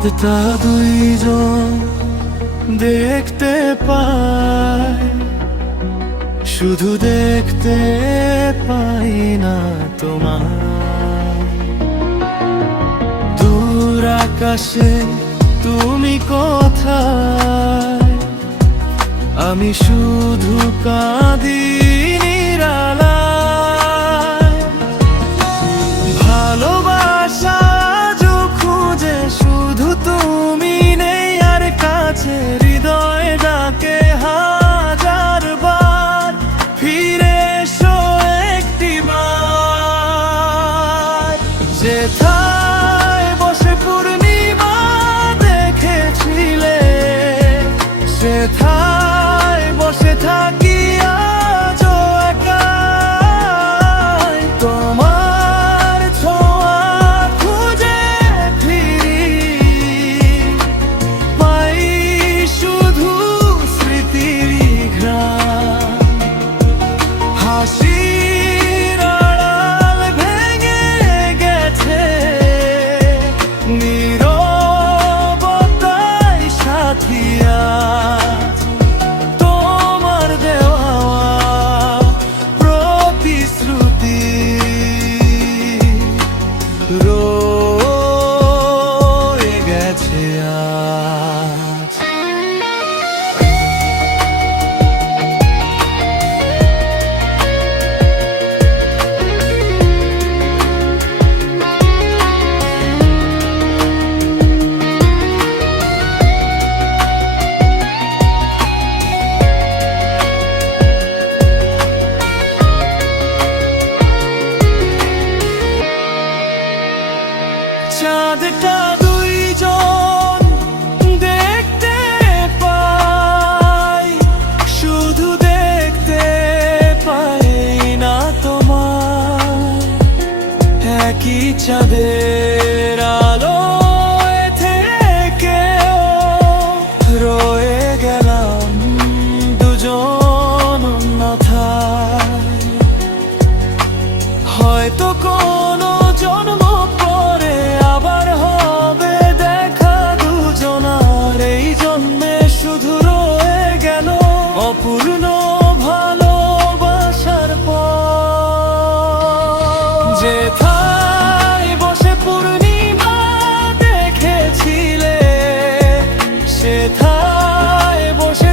চাঁদটা দুইজন দেখতে পায়, শুধু দেখতে পাই না তোমার। দূর আকাশে তুমি কোথায়, আমি শুধু কাঁদি নিরালায়। ভালোবাসা আজও খুঁজে শুধু তুমি নেই আর কাছে, হৃদয় ডাকে হাজার বার, ফিরে এসো একটিবার। যেথায় বসে পূর্ণিমা দেখেছিলে, সেথায় বসে থাকি আজও একাই। তোমার ছোঁয়া খুঁজে ফিরি, পাই শুধু স্মৃতির ঘ্রাণ। হাসির আড়াল ভেঙে গেছে, নীরবতায় সাথী আজ। তোমার দেওয়া প্রতিশ্রুতি রয়ে গেছে আজ। চাঁদটা দুইজন দেখতে পাই, শুধু দেখতে পাই না তোমার। একই চাঁদের আলোয় থেকেও রয়ে গেলাম দুজন অন্যথায়। হয়তো কোনো জন্ম পরে আবার হবে দেখা দুজনার, এই জন্মে শুধু রয়ে গেল অপূর্ণ ভালোবাসার পথ। যেথায় বসে পূর্ণিমা দেখেছিলে, সেথায় বসে